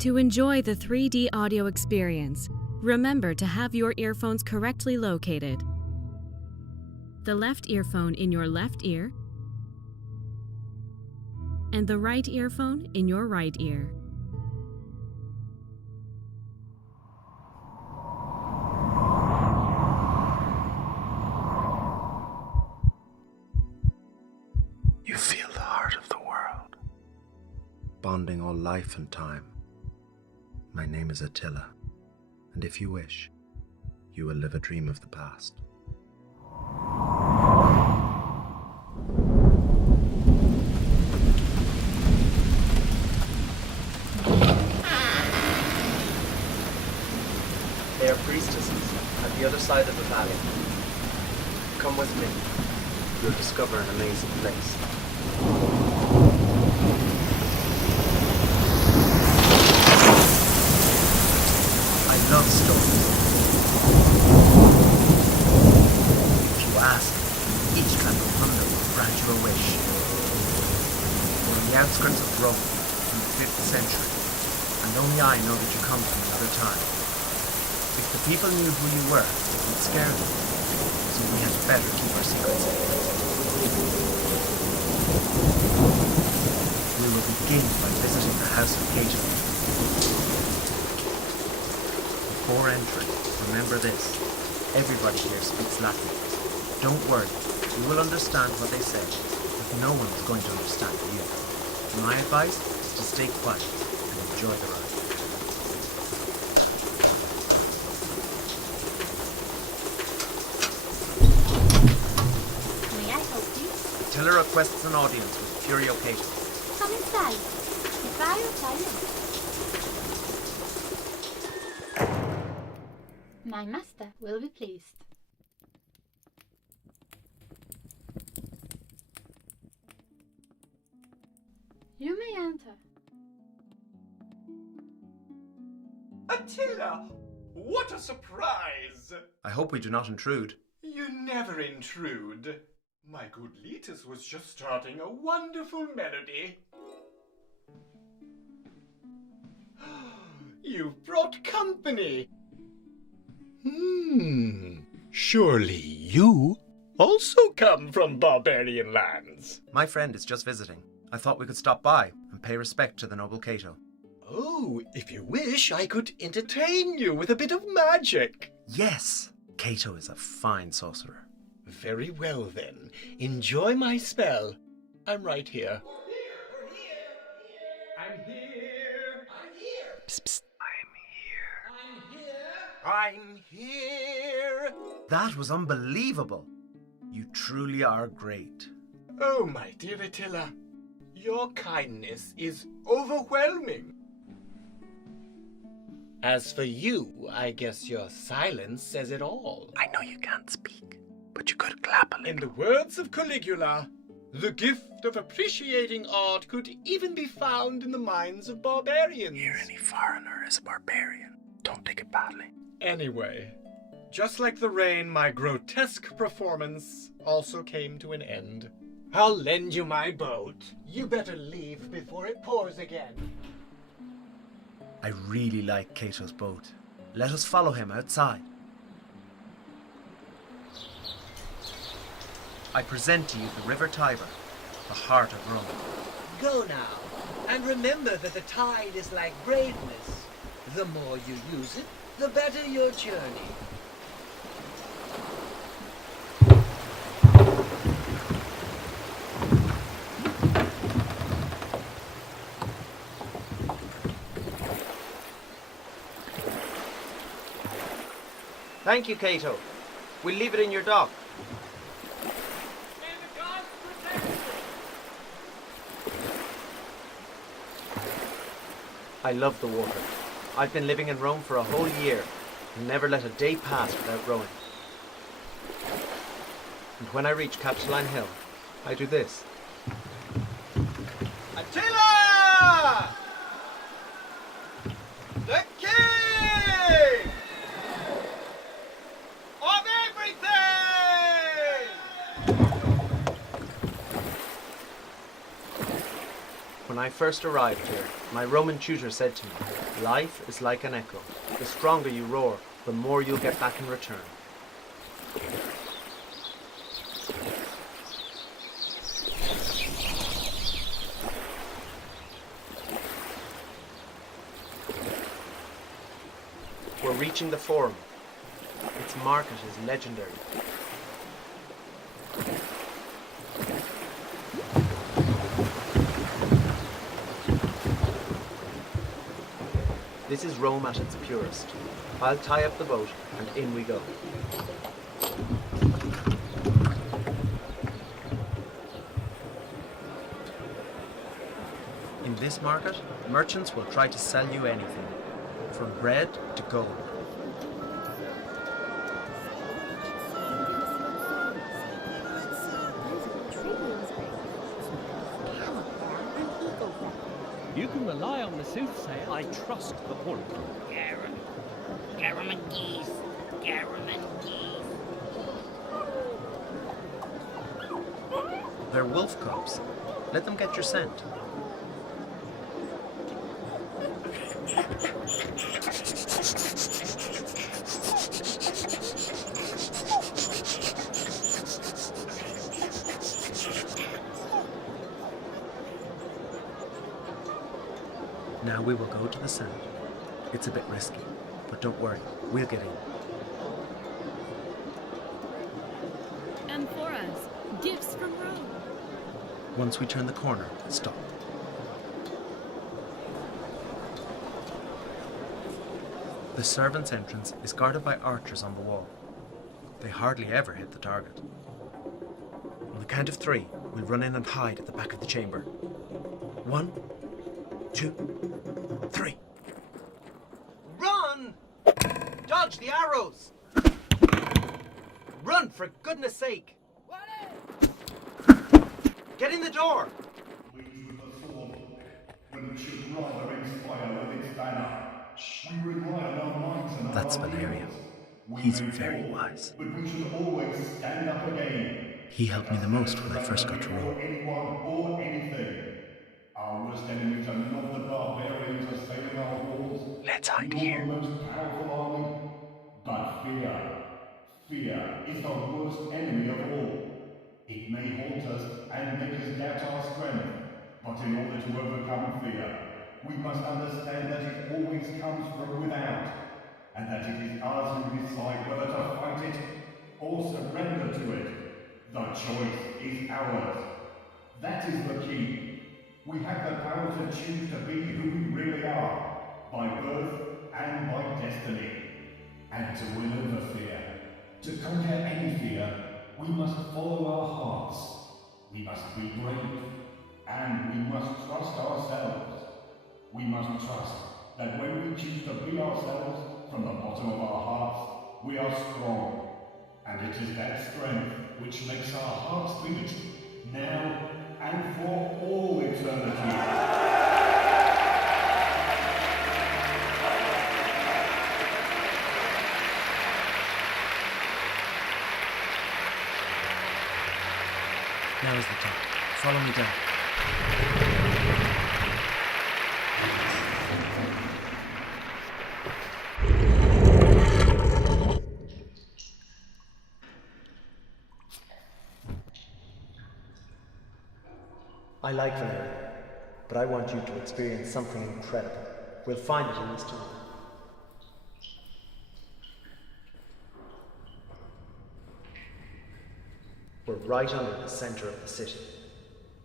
To enjoy the 3D audio experience, remember to have your earphones correctly located. The left earphone in your left ear, and the right earphone in your right ear. You feel the heart of the world, bonding all life and time. My name is Attila, and if you wish, you will live a dream of the past. They are priestesses at the other side of the valley. Come with me. You'll discover an amazing place. I love stories. If you ask, each kind of thunder will grant you a wish. We're on the outskirts of Rome in the 5th century, and only I know that you come from another time. If the people knew who you were, it would scare them, so we had better keep our secrets. We will begin by visiting the House of Cato. Before entering, remember this. Everybody here speaks Latin. Don't worry, you will understand what they say, but no one is going to understand you. My advice is to stay quiet and enjoy the ride. May I help you? Attila requests an audience with Furio Cato. Come inside. Prepare your silence. My master will be pleased. You may enter. Attila! What a surprise! I hope we do not intrude. You never intrude. My good Letus was just starting a wonderful melody. You've brought company. Surely you also come from barbarian lands. My friend is just visiting. I thought we could stop by and pay respect to the noble Cato. Oh, if you wish, I could entertain you with a bit of magic. Yes! Cato is a fine sorcerer. Very well then. Enjoy my spell. I'm right here. I'm here. Psst, psst. I'm here. That was unbelievable. You truly are great. Oh, my dear Attila, your kindness is overwhelming. As for you, I guess your silence says it all. I know you can't speak, but you could clap a In little. the words of Caligula, the gift of appreciating art could even be found in the minds of barbarians. Here, any foreigner is a barbarian. Don't take it badly. Anyway, just like the rain, my grotesque performance also came to an end. I'll lend you my boat. You better leave before it pours again. I really like Cato's boat. Let us follow him outside. I present to you the River Tiber, the heart of Rome. Go now, and remember that the tide is like braveness. The more you use it, the better your journey. Thank you, Cato. We'll leave it in your dock. I love the water. I've been living in Rome for a whole year and never let a day pass without rowing. And when I reach Capitoline Hill, I do this. Attila! The king! Of everything! When I first arrived here, my Roman tutor said to me, life is like an echo. The stronger you roar, the more you'll get back in return. We're reaching the Forum. Its market is legendary. This is Rome at its purest. I'll tie up the boat and in we go. In this market, merchants will try to sell you anything, from bread to gold. You can rely on the soothsayer. I trust the horn. Garum and geese. Garum and geese. They're wolf cubs. Let them get your scent. Now we will go to the sand. It's a bit risky, but don't worry, we'll get in. And for us, gifts from Rome. Once we turn the corner, stop. The servants' entrance is guarded by archers on the wall. They hardly ever hit the target. On the count of 3, we'll run in and hide at the back of the chamber. 1, 2, 3. Run! Dodge the arrows! Run, for goodness sake! Get in the door! Leads with the sword, when it should rather inspire with its banner. We rely on our minds and That's our Valerio. wills. We He's may very fall, wise. but we should always stand up again. He helped me the most when I first got to Or Rome. anyone or anything. Our worst enemies are not the barbarians assailing our walls. Let's hide nor here. the most powerful army, but fear. Fear is the worst enemy of all. It may haunt us and make us doubt our strength, but in order to overcome fear, we must understand that it always comes from without, and that it is us who decide whether to fight it or surrender to it. The choice is ours. That is the key. We have the power to choose to be who we really are, by birth and by destiny. And to win over fear, to conquer any fear, we must follow our hearts. We must be brave, and we must trust ourselves. We must trust that when we choose to be ourselves from the bottom of our hearts, we are strong. And it is that strength which makes our hearts beat, now and for all eternity. Now is the time. Follow me down. I like Valeria, but I want you to experience something incredible. We'll find it in this tomb. We're right under the center of the city.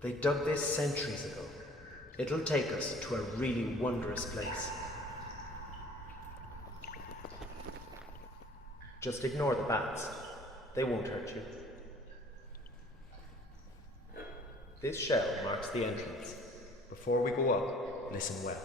They dug this centuries ago. It'll take us to a really wondrous place. Just ignore the bats. They won't hurt you. This shell marks the entrance. Before we go up, listen well.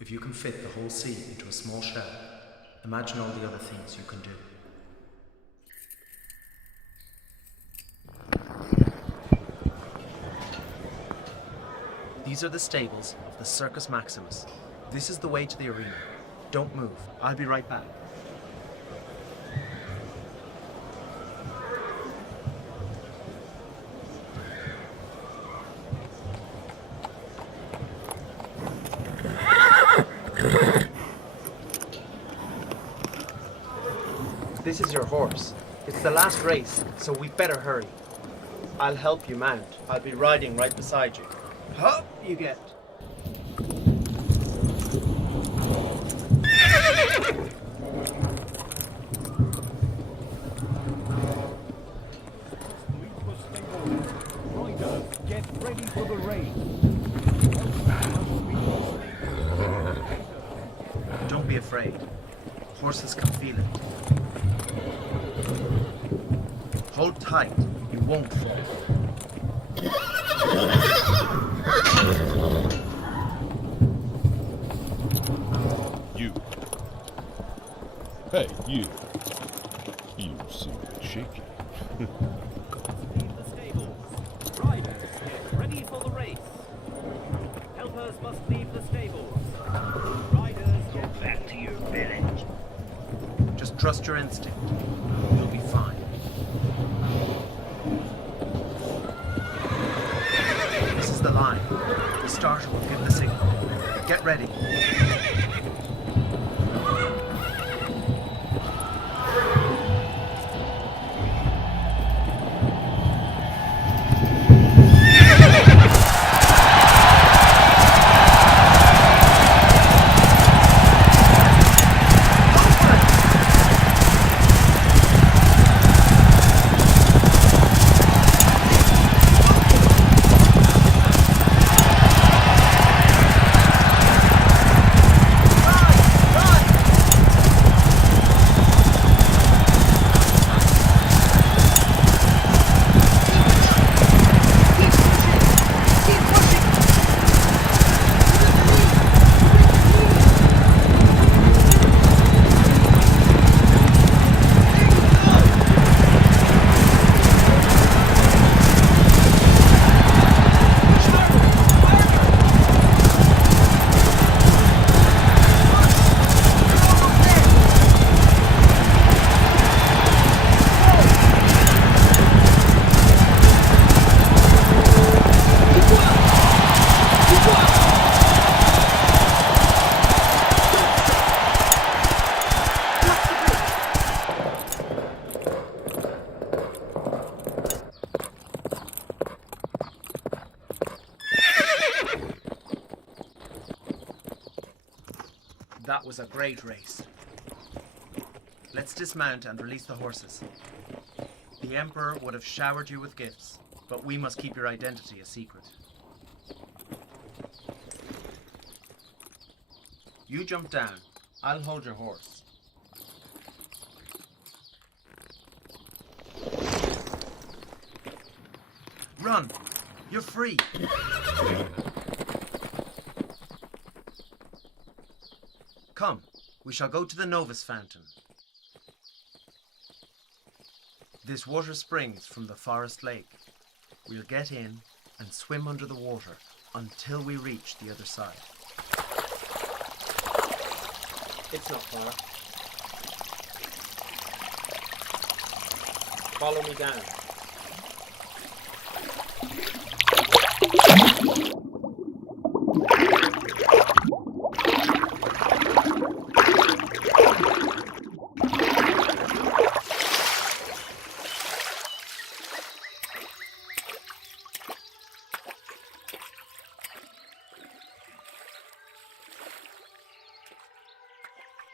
If you can fit the whole sea into a small shell, imagine all the other things you can do. These are the stables of the Circus Maximus. This is the way to the arena. Don't move. I'll be right back. This is your horse. It's the last race, so we'd better hurry. I'll help you mount. I'll be riding right beside you. Up you get. Riders, get ready for the race. Don't be afraid. Horses can feel it. Hold tight. You won't fall. You. Hey, you. You seem shaky. Leave the stables. Riders, get ready for the race. Helpers must leave the stables. Riders, get Back to your village. Just trust your instinct. You'll be fine. This is the line. The starter will give the signal. Get ready. That was a great race. Let's dismount and release the horses. The Emperor would have showered you with gifts, but we must keep your identity a secret. You jump down. I'll hold your horse. Run! You're free! Come, we shall go to the Novus Fountain. This water springs from the forest lake. We'll get in and swim under the water until we reach the other side. It's not far. Follow me down.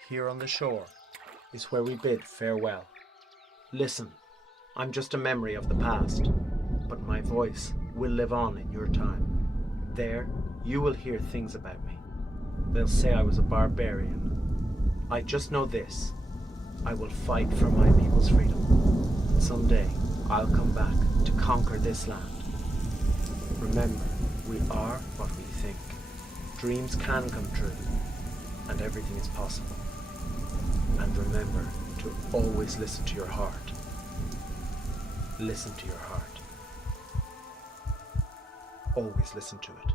Here on the shore is where we bid farewell. Listen, I'm just a memory of the past, but my voice will live on in your time. There, you will hear things about me. They'll say I was a barbarian. I just know this. I will fight for my people's freedom. Someday, I'll come back to conquer this land. Remember, we are what we think. Dreams can come true, and everything is possible. And remember to always listen to your heart. Listen to your heart. Always listen to it.